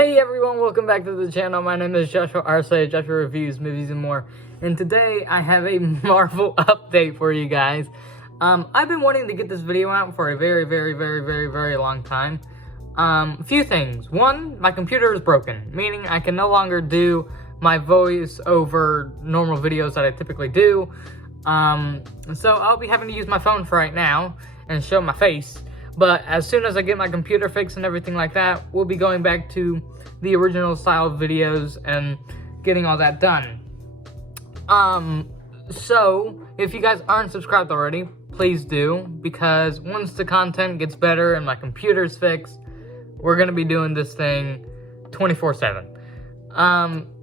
Hey everyone, welcome back to the channel. My name is Joshua Arce, Joshua Reviews, Movies, and More. And today I have a Marvel update for you guys. I've been wanting to get this video out for a very long time. A few things. One, my computer is broken, meaning I can no longer do my voice over normal videos that I typically do. So I'll be having to use my phone for right now and show my face. But as soon as I get my computer fixed and everything like that, we'll be going back to the original style of videos and getting all that done. So if you guys aren't subscribed already, please do, because once the content gets better and my computer's fixed, we're gonna be doing this thing 24/7.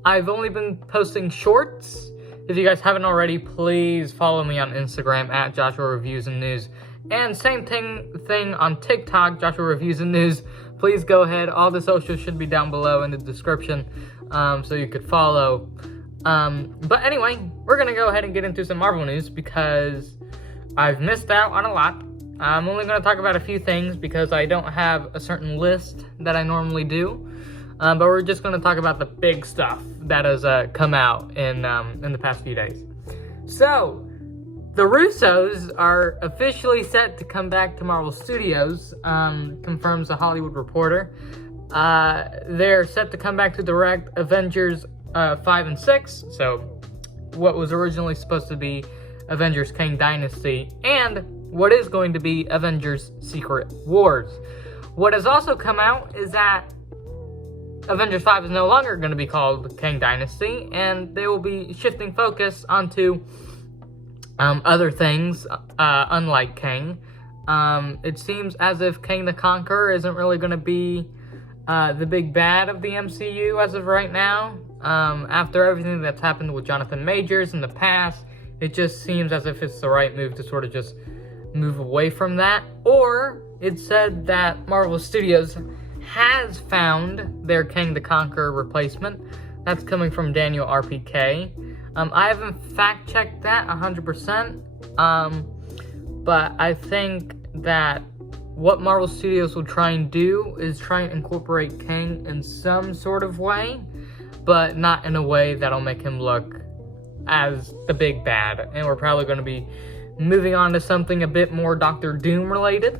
I've only been posting shorts. If you guys haven't already, please follow me on Instagram at Joshua Reviews and News. And same thing on TikTok, Joshua Reviews and News. Please go ahead. All the socials should be down below in the description, so you could follow. But anyway, we're going to go ahead and get into some Marvel news because I've missed out on a lot. I'm only going to talk about a few things because I don't have a certain list that I normally do. But we're just going to talk about the big stuff that has come out in the past few days. So, the Russos are officially set to come back to Marvel Studios, confirms The Hollywood Reporter. They're set to come back to direct Avengers 5 and 6, so what was originally supposed to be Avengers Kang Dynasty, and what is going to be Avengers Secret Wars. What has also come out is that Avengers 5 is no longer going to be called Kang Dynasty, and they will be shifting focus onto other things, unlike Kang. It seems as if Kang the Conqueror isn't really going to be the big bad of the MCU as of right now. After everything that's happened with Jonathan Majors in the past, it just seems as if it's the right move to sort of just move away from that. Or it said that Marvel Studios has found their Kang the Conqueror replacement. That's coming from Daniel RPK. I haven't fact-checked that 100%, but I think that what Marvel Studios will try and do is try and incorporate Kang in some sort of way, but not in a way that'll make him look as the big bad. And we're probably going to be moving on to something a bit more Doctor Doom related.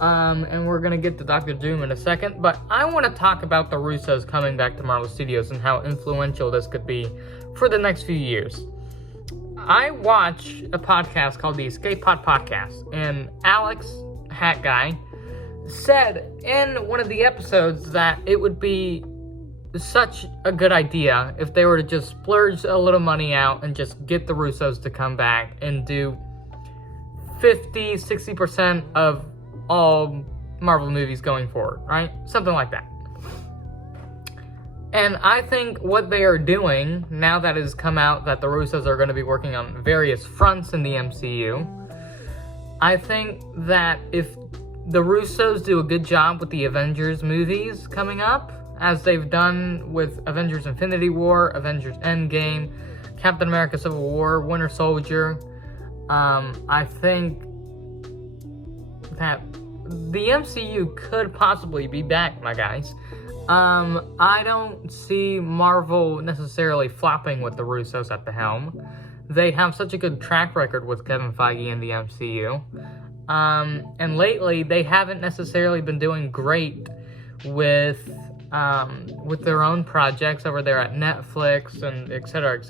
And we're going to get to Doctor Doom in a second, but I want to talk about the Russos coming back to Marvel Studios and how influential this could be for the next few years. I watch a podcast called the Escape Pod Podcast, and Alex, Hat Guy, said in one of the episodes that it would be such a good idea if they were to just splurge a little money out and just get the Russos to come back and do 50-60% of all Marvel movies going forward, right? Something like that. And I think what they are doing, now that it has come out that the Russos are going to be working on various fronts in the MCU, I think that if the Russos do a good job with the Avengers movies coming up, as they've done with Avengers Infinity War, Avengers Endgame, Captain America Civil War, Winter Soldier, I think that the MCU could possibly be back, my guys. I don't see Marvel necessarily flopping with the Russos at the helm. They have such a good track record with Kevin Feige in the MCU. And lately, they haven't necessarily been doing great with their own projects over there at Netflix and etc.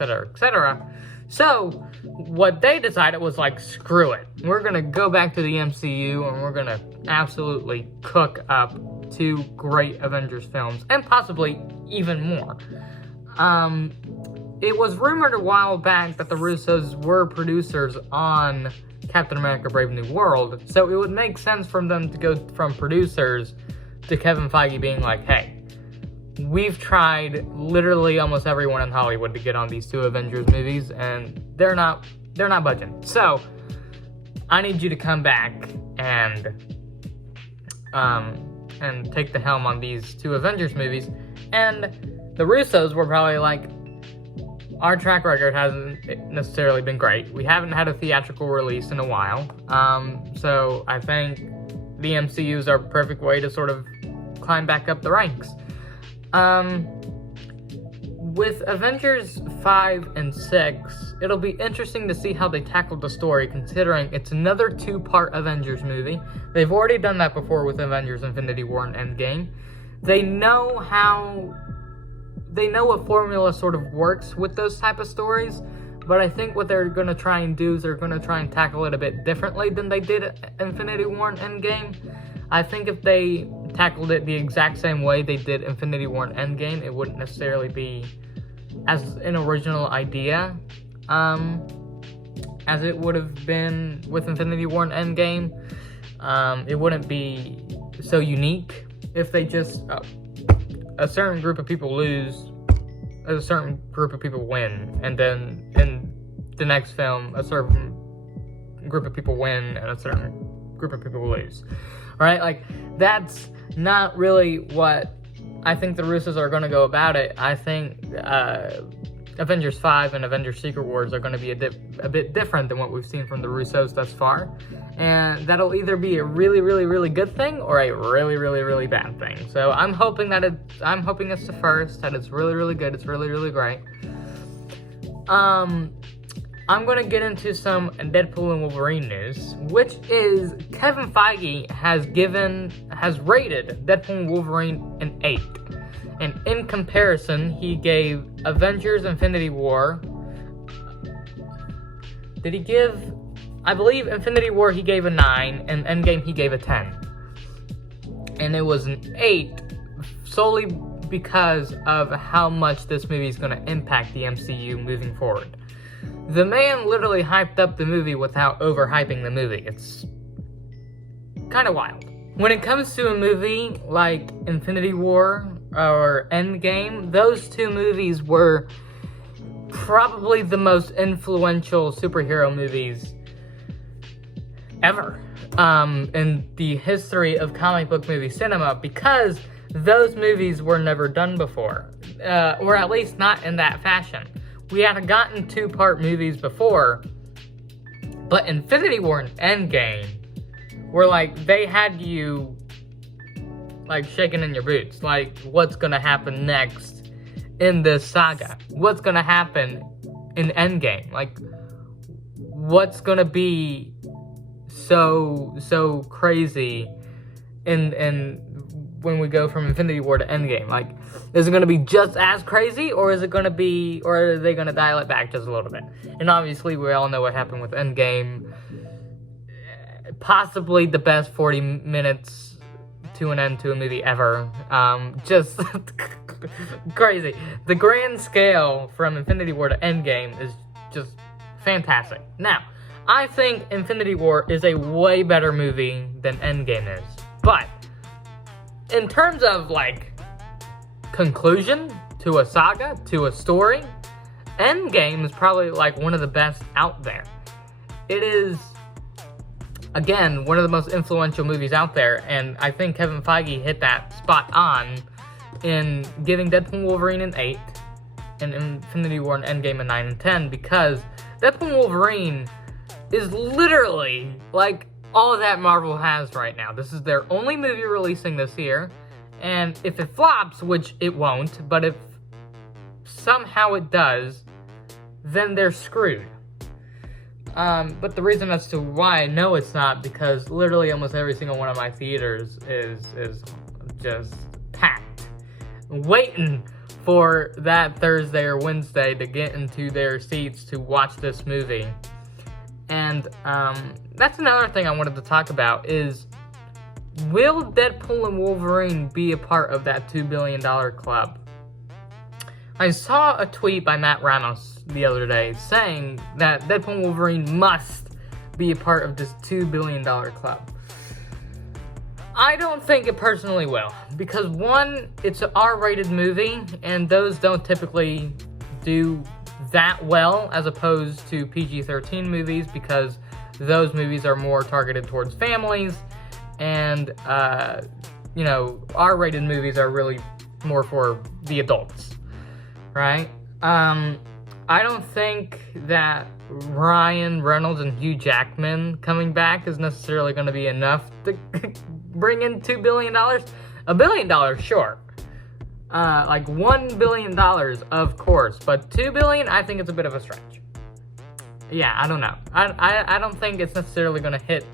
So, what they decided was like, screw it. We're going to go back to the MCU and we're going to absolutely cook up 2 great Avengers films, and possibly even more. It was rumored a while back that the Russos were producers on Captain America Brave New World, so it would make sense for them to go from producers to Kevin Feige being like, hey, we've tried literally almost everyone in Hollywood to get on these 2 Avengers movies, and they're not budging. So, I need you to come back and take the helm on these 2 Avengers movies. And the Russos were probably like, our track record hasn't necessarily been great. We haven't had a theatrical release in a while. So I think the MCU is our perfect way to sort of climb back up the ranks. With Avengers 5 and 6, it'll be interesting to see how they tackle the story, considering it's another two-part Avengers movie. They've already done that before with Avengers Infinity War and Endgame. They know what formula sort of works with those type of stories, but I think what they're going to try and do is they're going to try and tackle it a bit differently than they did Infinity War and Endgame. I think if they tackled it the exact same way they did Infinity War and Endgame, it wouldn't necessarily be as an original idea as it would have been with Infinity War and Endgame. It wouldn't be so unique if they just a certain group of people lose, a certain group of people win, and then in the next film a certain group of people win and a certain group of people lose. Right? Like, that's not really what I think the Russos are going to go about it. I think Avengers 5 and Avengers Secret Wars are going to be a bit different than what we've seen from the Russos thus far. And that'll either be a really, really, really good thing or a really, really, really bad thing. So I'm hoping it's the first, that it's really, really good, it's really, really great. I'm going to get into some Deadpool and Wolverine news, which is Kevin Feige has rated Deadpool and Wolverine an 8. And in comparison, he gave Avengers Infinity War, I believe Infinity War he gave a 9, and Endgame he gave a 10. And it was an 8 solely because of how much this movie is going to impact the MCU moving forward. The man literally hyped up the movie without overhyping the movie. It's kind of wild. When it comes to a movie like Infinity War or Endgame, those two movies were probably the most influential superhero movies ever in the history of comic book movie cinema, because those movies were never done before, or at least not in that fashion. We had gotten two-part movies before, but Infinity War and Endgame were like, they had you like shaking in your boots. Like, what's gonna happen next in this saga? What's gonna happen in Endgame? Like, what's gonna be so crazy in when we go from Infinity War to Endgame? Like, is it going to be just as crazy, or is it going to be, or are they going to dial it back just a little bit? And obviously, we all know what happened with Endgame. Possibly the best 40 minutes to an end to a movie ever. Just crazy. The grand scale from Infinity War to Endgame is just fantastic. Now, I think Infinity War is a way better movie than Endgame is. But in terms of, like, conclusion to a saga, to a story, Endgame is probably like one of the best out there. It is, again, one of the most influential movies out there, and I think Kevin Feige hit that spot on in giving Deadpool and Wolverine an 8 and Infinity War and Endgame a 9 and 10, because Deadpool and Wolverine is literally like all that Marvel has right now. This is their only movie releasing this year. And if it flops, which it won't, but if somehow it does, then they're screwed. But the reason as to why I know it's not, because literally almost every single one of my theaters is just packed, waiting for that Thursday or Wednesday to get into their seats to watch this movie. And that's another thing I wanted to talk about is, will Deadpool and Wolverine be a part of that $2 billion club? I saw a tweet by Matt Ramos the other day saying that Deadpool and Wolverine must be a part of this $2 billion club. I don't think it personally will, because one, it's an R-rated movie, and those don't typically do that well as opposed to PG-13 movies, because those movies are more targeted towards families. And, R-rated movies are really more for the adults, right? I don't think that Ryan Reynolds and Hugh Jackman coming back is necessarily going to be enough to bring in $2 billion. $1 billion, sure. Like $1 billion, of course, but $2 billion, I think it's a bit of a stretch. Yeah, I don't know. I don't think it's necessarily going to hit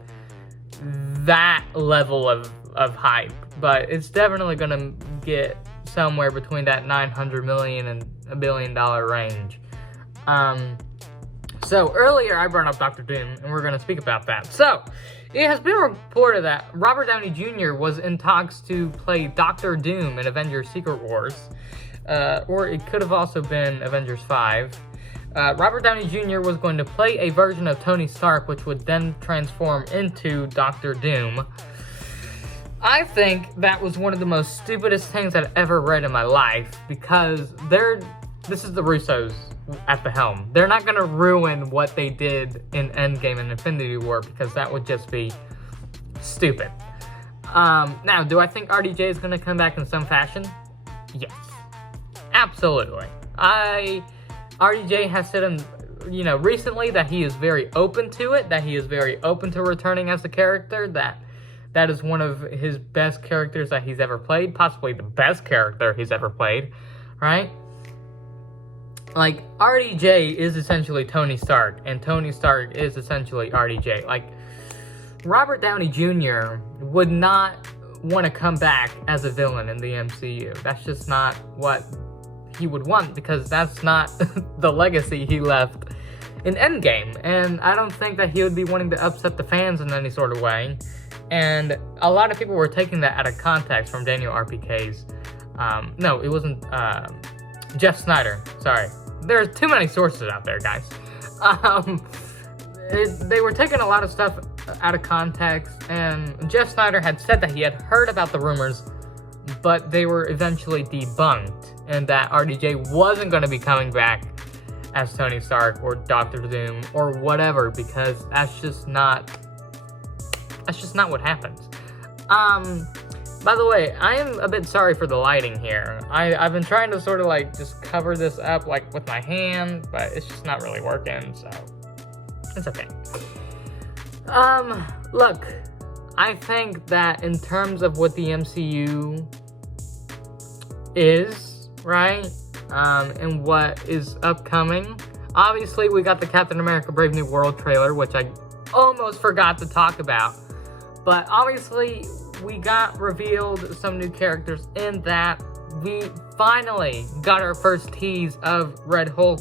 that level of hype, but it's definitely going to get somewhere between that 900 million and $1 billion range. So earlier I brought up Dr. Doom, and we're going to speak about that. So it has been reported that Robert Downey Jr. was in talks to play Dr. Doom in Avengers Secret Wars, or it could have also been Avengers 5. Robert Downey Jr. was going to play a version of Tony Stark, which would then transform into Dr. Doom. I think that was one of the most stupidest things I've ever read in my life, because this is the Russos at the helm. They're not going to ruin what they did in Endgame and Infinity War, because that would just be stupid. Now, do I think RDJ is going to come back in some fashion? Yes. Absolutely. RDJ has said, recently that he is very open to it, that he is very open to returning as a character, that is one of his best characters that he's ever played, possibly the best character he's ever played, right? Like, RDJ is essentially Tony Stark, and Tony Stark is essentially RDJ. Like, Robert Downey Jr. would not want to come back as a villain in the MCU. That's just not what he would want, because that's not the legacy he left in Endgame, and I don't think that he would be wanting to upset the fans in any sort of way. And a lot of people were taking that out of context from Daniel RPK's. No, it wasn't Jeff Snyder. Sorry, there's too many sources out there, guys. They were taking a lot of stuff out of context, and Jeff Snyder had said that he had heard about the rumors, but they were eventually debunked, and that RDJ wasn't going to be coming back as Tony Stark or Dr. Doom or whatever, because that's just not what happens. By the way, I am a bit sorry for the lighting here. I've been trying to sort of like just cover this up like with my hand, but it's just not really working, so it's okay. Look, I think that in terms of what the MCU is, right, and what is upcoming, obviously we got the Captain America Brave New World trailer, which I almost forgot to talk about, but obviously we got revealed some new characters in that. We finally got our first tease of Red Hulk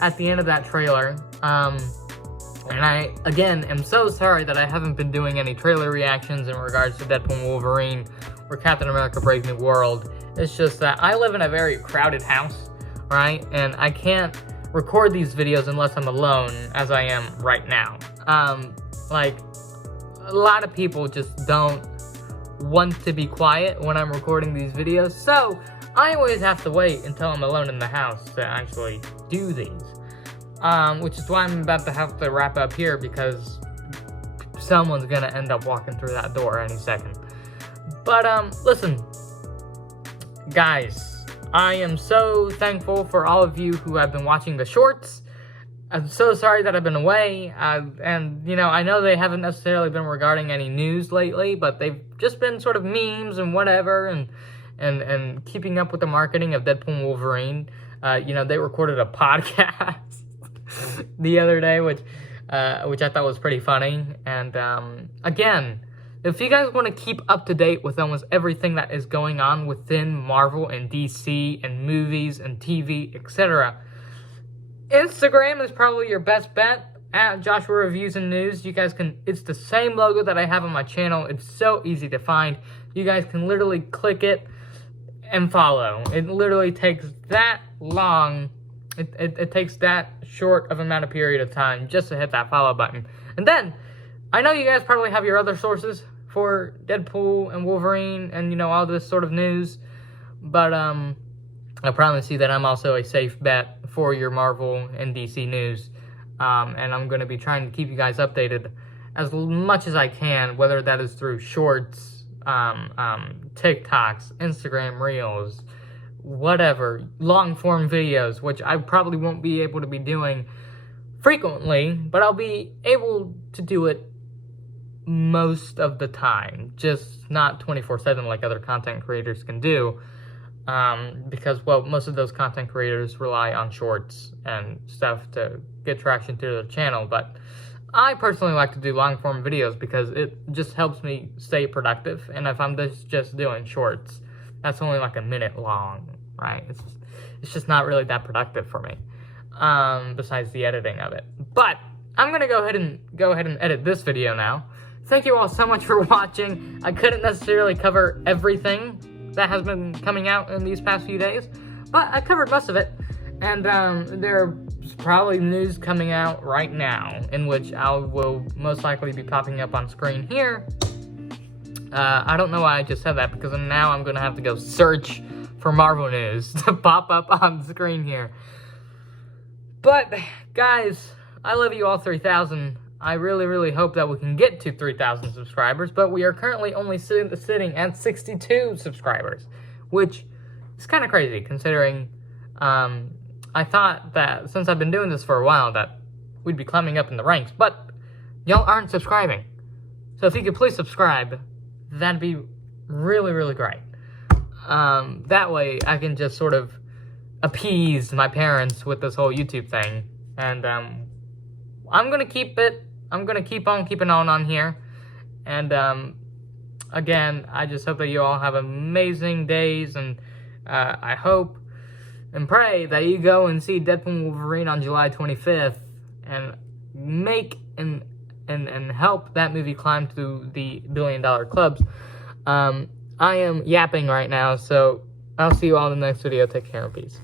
at the end of that trailer, and I, again, am so sorry that I haven't been doing any trailer reactions in regards to Deadpool and Wolverine or Captain America Brave New World. It's just that I live in a very crowded house, right? And I can't record these videos unless I'm alone, as I am right now. Like, a lot of people just don't want to be quiet when I'm recording these videos, so I always have to wait until I'm alone in the house to actually do these. Which is why I'm about to have to wrap up here, because someone's gonna end up walking through that door any second. But, listen, guys, I am so thankful for all of you who have been watching the shorts. I'm so sorry that I've been away, and, I know they haven't necessarily been regarding any news lately, but they've just been sort of memes and whatever, and keeping up with the marketing of Deadpool and Wolverine. They recorded a podcast the other day, which I thought was pretty funny. And again, if you guys want to keep up to date with almost everything that is going on within Marvel and DC and movies and TV, etc., Instagram is probably your best bet, at Joshua Reviews and News. You guys can, it's the same logo that I have on my channel. It's so easy to find. You guys can literally click it and follow. It literally takes that long. It takes that short of amount of period of time just to hit that follow button. And then, I know you guys probably have your other sources for Deadpool and Wolverine and, all this sort of news. But, I promise you that I'm also a safe bet for your Marvel and DC news. And I'm going to be trying to keep you guys updated as much as I can, whether that is through shorts, TikToks, Instagram Reels, whatever, long-form videos, which I probably won't be able to be doing frequently, but I'll be able to do it most of the time, just not 24/7 like other content creators can do. because, well, most of those content creators rely on shorts and stuff to get traction to their channel, but I personally like to do long-form videos because it just helps me stay productive, and if I'm just doing shorts, that's only like a minute long, right? It's just not really that productive for me, besides the editing of it. But I'm gonna go ahead and edit this video now. Thank you all so much for watching. I couldn't necessarily cover everything that has been coming out in these past few days, but I covered most of it, and there's probably news coming out right now in which I will most likely be popping up on screen here. I don't know why I just said that, because now I'm gonna have to go search for Marvel news to pop up on screen here. But guys, I love you all 3,000. I really, really hope that we can get to 3,000 subscribers, but we are currently only sitting at 62 subscribers, which is kind of crazy considering I thought that since I've been doing this for a while that we'd be climbing up in the ranks, but y'all aren't subscribing. So if you could please subscribe, that'd be really, really great. That way I can just sort of appease my parents with this whole YouTube thing, and I'm gonna keep on keeping on here, and again, I just hope that you all have amazing days, and I hope and pray that you go and see Deadpool and Wolverine on July 25th, and make and help that movie climb to the $1 billion clubs. I am yapping right now, so I'll see you all in the next video. Take care and peace.